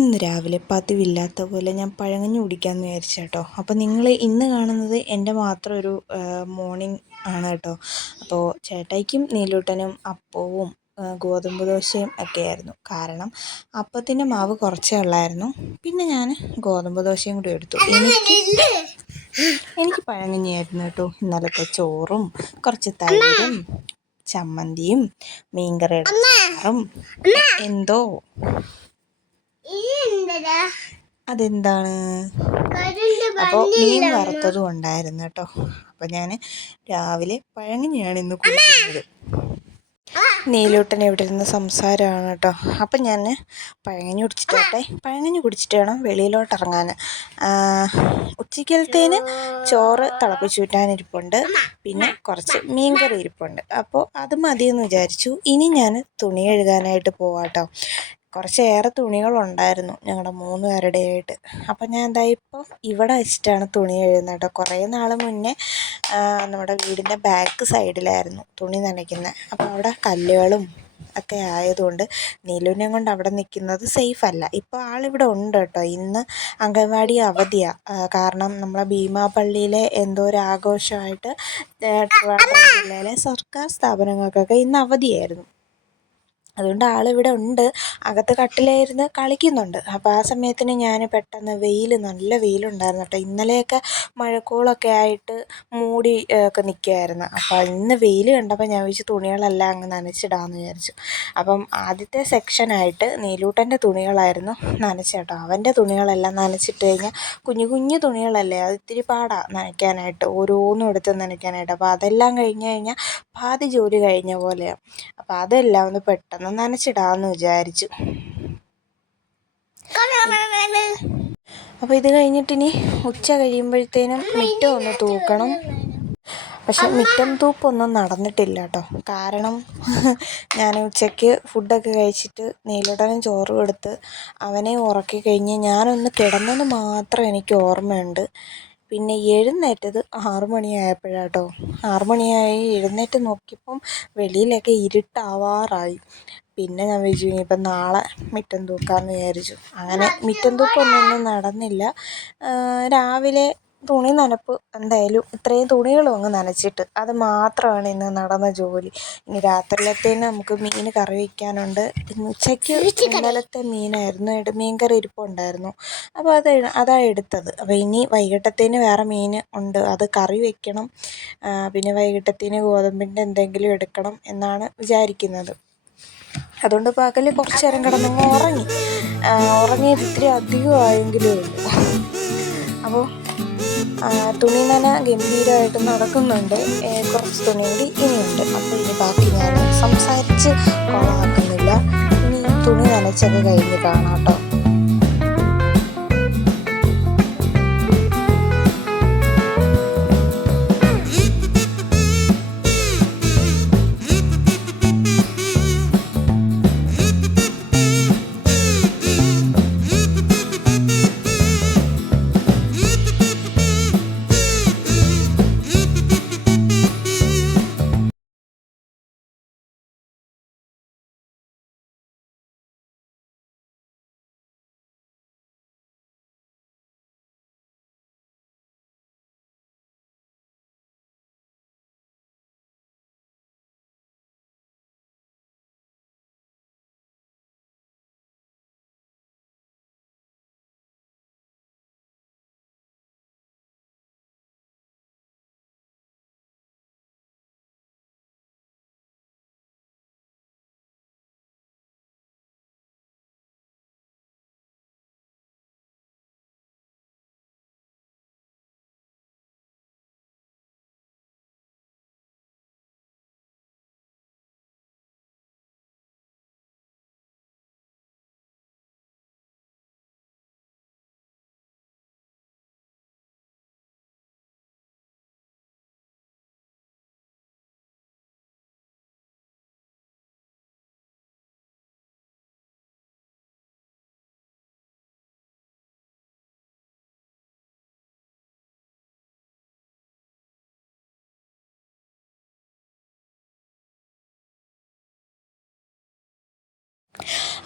ഇന്ന് രാവിലെ പതിവില്ലാത്ത പോലെ ഞാൻ പഴങ്കഞ്ഞി കുടിക്കാമെന്ന് വിചാരിച്ചു കേട്ടോ. അപ്പോൾ നിങ്ങൾ ഇന്ന് കാണുന്നത് എൻ്റെ മാത്രം ഒരു മോർണിംഗ് ആണ് കേട്ടോ. അപ്പോൾ ചേട്ടായിക്കും നീലൂട്ടനും അപ്പവും ഗോതമ്പ് ദോശയും ഒക്കെ ആയിരുന്നു. കാരണം അപ്പത്തിൻ്റെ മാവ് കുറച്ചേ ഉള്ളായിരുന്നു. പിന്നെ ഞാൻ ഗോതമ്പ് ദോശയും കൂടി എടുത്തു. എനിക്ക് പഴങ്കഞ്ഞിയായിരുന്നു കേട്ടോ. ഇന്നലത്തെ ചോറും കുറച്ച് തൈരും ചമ്മന്തിയും മീൻകറിയുടെ ചാറും എന്തോ അതെന്താണ് അപ്പോൾ മീൻ വറുത്തതും ഉണ്ടായിരുന്നു കേട്ടോ. അപ്പോൾ ഞാൻ രാവിലെ പഴങ്കഞ്ഞിയാണ് ഇന്ന് കുടിക്കുന്നത്. നീലൂട്ടൻ ഇവിടെ ഇരുന്ന് സംസാരമാണ് കേട്ടോ. അപ്പം ഞാൻ പഴങ്കഞ്ഞി കുടിച്ചിട്ട് വേണം വെളിയിലോട്ട് ഇറങ്ങാൻ. ഉച്ചക്കലത്തേന് ചോറ് തിളപ്പിച്ചൂറ്റാനിരിപ്പുണ്ട്, പിന്നെ കുറച്ച് മീൻകറി ഇരിപ്പുണ്ട്. അപ്പോൾ അത് മതിയെന്ന് വിചാരിച്ചു. ഇനി ഞാൻ തുണി കഴുകാനായിട്ട് പോവാം കേട്ടോ. കുറച്ചേറെ തുണികളുണ്ടായിരുന്നു ഞങ്ങളുടെ 3 പേരുടെ ആയിട്ട്. അപ്പം ഞാൻ ഇപ്പോൾ ഇവിടെ വെച്ചിട്ടാണ് തുണി കഴുകുന്നത് കേട്ടോ. കുറേ നാൾ മുന്നേ നമ്മുടെ വീടിൻ്റെ ബാക്ക് സൈഡിലായിരുന്നു തുണി നനയ്ക്കുന്നത്. അപ്പോൾ അവിടെ കല്ലുകളും ഒക്കെ ആയതുകൊണ്ട് നീലുവിനെയും കൊണ്ട് അവിടെ നിൽക്കുന്നത് സേഫ് അല്ല. ഇപ്പോൾ ആളിവിടെ ഉണ്ട് കേട്ടോ. ഇന്ന് അംഗൻവാടി അവധിയാണ്. കാരണം നമ്മളെ ഭീമാപള്ളിയിലെ എന്തോ ഒരു ആഘോഷമായിട്ട് ട്രിവാൻഡ്രം ജില്ലയിലെ സർക്കാർ സ്ഥാപനങ്ങൾക്കൊക്കെ ഇന്ന് അവധിയായിരുന്നു. അതുകൊണ്ട് ആളിവിടെ ഉണ്ട്, അകത്ത് കട്ടിലിരുന്ന് കളിക്കുന്നുണ്ട്. അപ്പോൾ ആ സമയത്തിന് ഞാൻ പെട്ടെന്ന് നല്ല വെയിലുണ്ടായിരുന്നു കേട്ടോ. ഇന്നലെയൊക്കെ മഴക്കോളൊക്കെ ആയിട്ട് മൂടി ഒക്കെ നിൽക്കുമായിരുന്നു. അപ്പോൾ ഇന്ന് വെയിൽ കണ്ടപ്പോൾ ഞാൻ വിചാരിച്ചു തുണികളെല്ലാം അങ്ങ് നനച്ചിടാമെന്ന് വിചാരിച്ചു. അപ്പം ആദ്യത്തെ സെക്ഷനായിട്ട് നീലൂട്ടൻ്റെ തുണികളായിരുന്നു നനച്ച കേട്ടോ. അവൻ്റെ തുണികളെല്ലാം നനച്ചിട്ട് കഴിഞ്ഞാൽ കുഞ്ഞു കുഞ്ഞു തുണികളല്ലേ, അത് ഇത്തിരി പാടാണ് നനയ്ക്കാനായിട്ട്, ഓരോന്നും എടുത്ത് നനയ്ക്കാനായിട്ട്. അപ്പോൾ അതെല്ലാം കഴിഞ്ഞ് കഴിഞ്ഞാൽ പാതി ജോലി കഴിഞ്ഞ പോലെയാണ്. അപ്പോൾ അതെല്ലാം ഒന്ന് പെട്ടെന്ന് നനച്ചിടാമെന്ന് വിചാരിച്ചു. അപ്പോൾ ഇത് കഴിഞ്ഞിട്ടിനി ഉച്ച കഴിയുമ്പോഴത്തേനും മുറ്റം ഒന്ന് തൂക്കണം. പക്ഷെ മുറ്റം തൂപ്പൊന്നും നടന്നിട്ടില്ല കേട്ടോ. കാരണം ഞാൻ ഉച്ചയ്ക്ക് ഫുഡൊക്കെ കഴിച്ചിട്ട് നീലൂട്ടനും ചോറ് കൊടുത്ത് അവനെ ഉറക്കി കഴിഞ്ഞ് ഞാനൊന്ന് കിടന്നെന്ന് മാത്രം എനിക്ക് ഓർമ്മയുണ്ട്. പിന്നെ എഴുന്നേറ്റത് 6 മണിയായപ്പോഴാട്ടോ. 6 മണിയായി എഴുന്നേറ്റ് നോക്കിയപ്പം വെളിയിലൊക്കെ ഇരുട്ടാവാറായി. പിന്നെ ഞാൻ വിചാരിച്ചു ഇനിയിപ്പം നാളെ മുറ്റം തൂക്കാമെന്ന് വിചാരിച്ചു. അങ്ങനെ മുറ്റം തൂപ്പൊന്നും നടന്നില്ല. രാവിലെ തുണി നനപ്പ് എന്തായാലും ഇത്രയും തുണികളും അങ്ങ് നനച്ചിട്ട്, അത് മാത്രമാണ് ഇന്ന് നടന്ന ജോലി. ഇനി രാത്രിയിലത്തേന് നമുക്ക് മീൻ കറി വയ്ക്കാനുണ്ട്. ഉച്ചയ്ക്ക് ഇന്നലത്തെ മീനായിരുന്നു, മീൻകറി ഇരിപ്പുണ്ടായിരുന്നു. അപ്പോൾ അതാണ് എടുത്തത്. അപ്പോൾ ഇനി വൈകിട്ടത്തേന് വേറെ മീൻ ഉണ്ട്, അത് കറി വയ്ക്കണം. പിന്നെ വൈകിട്ടത്തേന് ഗോതമ്പിൻ്റെ എന്തെങ്കിലും എടുക്കണം എന്നാണ് വിചാരിക്കുന്നത്. അതുകൊണ്ട് പകൽ കുറച്ച് നേരം കിടന്നങ്ങ് ഉറങ്ങിയത് ഇത്തിരി അധികമായെങ്കിലേ ഉള്ളൂ. അപ്പോൾ തുണി നന ഗംഭീരമായിട്ട് നടക്കുന്നുണ്ട്. കുറച്ച് തുണി കൂടി ഇനിയുണ്ട്. അപ്പോൾ ഇനി ബാക്കി ഞാൻ സംസാരിച്ച് കൊളാക്കുന്നില്ല. ഇനി തുണി നനച്ചൊക്കെ കഴിഞ്ഞ് കാണാം കേട്ടോ.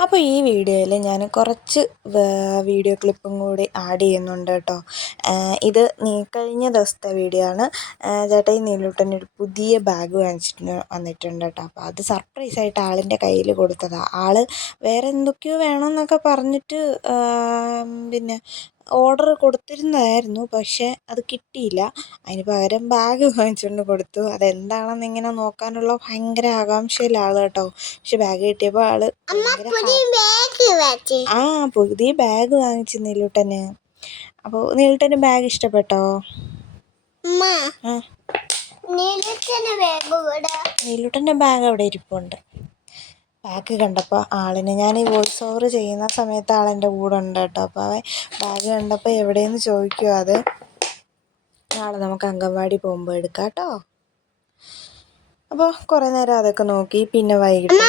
അപ്പോൾ ഈ വീഡിയോയിൽ ഞാൻ കുറച്ച് വീഡിയോ ക്ലിപ്പും കൂടി ആഡ് ചെയ്യുന്നുണ്ട് കേട്ടോ. ഇത് കഴിഞ്ഞ ദിവസത്തെ വീഡിയോ ആണ്. ചേട്ടായി നീലൂട്ടനൊരു പുതിയ ബാഗ് വാങ്ങിച്ചിട്ട് വന്നിട്ടുണ്ട് കേട്ടോ. അപ്പോൾ അത് സർപ്രൈസായിട്ട് ആളിൻ്റെ കയ്യിൽ കൊടുത്തതാണ്. ആൾ വേറെ എന്തൊക്കെയോ വേണമെന്നൊക്കെ പറഞ്ഞിട്ട് പിന്നെ ഓർഡർ കൊടുത്തിരുന്നതായിരുന്നു, പക്ഷേ അത് കിട്ടിയില്ല. അതിന് പകരം ബാഗ് വാങ്ങിച്ചുകൊണ്ട് കൊടുത്തു. അതെന്താണെന്ന് ഇങ്ങനെ നോക്കാനുള്ള ഭയങ്കര ആകാംക്ഷയിലാണ് കേട്ടോ. പക്ഷെ ബാഗ് കിട്ടിയപ്പോൾ ആൾ പുതിയ ബാഗ് വാങ്ങിച്ചു നീലൂട്ടന്. അപ്പോൾ നീലൂട്ടന് ബാഗ് ഇഷ്ടപ്പെട്ടോ? നീലൂട്ടൻ്റെ ബാഗ് അവിടെ ഇരിപ്പുണ്ട്. ബാഗ് കണ്ടപ്പോൾ ആളിന് ഞാൻ ഈ വോയിസ് ഓവർ ചെയ്യുന്ന സമയത്ത് ആളെൻ്റെ കൂടെ ഉണ്ട് കേട്ടോ. അപ്പോൾ അവൻ ബാഗ് കണ്ടപ്പോൾ എവിടെയെന്ന് ചോദിക്കുമോ. അത് നാളെ നമുക്ക് അംഗൻവാടി പോകുമ്പോൾ എടുക്കാം കേട്ടോ. അപ്പോൾ കുറേ നേരം അതൊക്കെ നോക്കി. പിന്നെ വൈകിട്ട്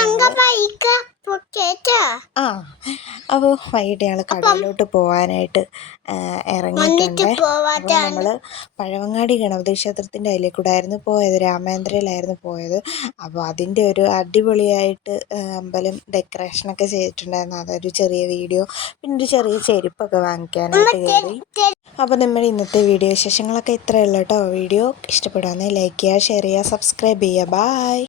അപ്പോൾ വൈകിട്ട് ഞങ്ങൾ കടയിലോട്ട് പോകാനായിട്ട് ഇറങ്ങിയിട്ടുണ്ട്. അപ്പോൾ നമ്മൾ പഴവങ്ങാടി ഗണപതി ക്ഷേത്രത്തിൻ്റെ അതിലേ കൂടെ ആയിരുന്നു പോയത്, രാമേന്ദ്രയിലായിരുന്നു പോയത്. അപ്പോൾ അതിൻ്റെ ഒരു അടിപൊളിയായിട്ട് അമ്പലം ഡെക്കറേഷനൊക്കെ ചെയ്തിട്ടുണ്ടായിരുന്നു. അതൊരു ചെറിയ വീഡിയോ. പിന്നെ ഒരു ചെറിയ ചെരുപ്പൊക്കെ വാങ്ങിക്കാനായിട്ട് കയറി. അപ്പോൾ നമ്മുടെ ഇന്നത്തെ വീഡിയോ വിശേഷങ്ങളൊക്കെ ഇത്രയേ ഉള്ളൂ കേട്ടോ. വീഡിയോ ഇഷ്ടപ്പെടുകയാണെങ്കിൽ ലൈക്ക് ചെയ്യുക, ഷെയർ ചെയ്യുക, സബ്സ്ക്രൈബ് ചെയ്യുക. ബായ്.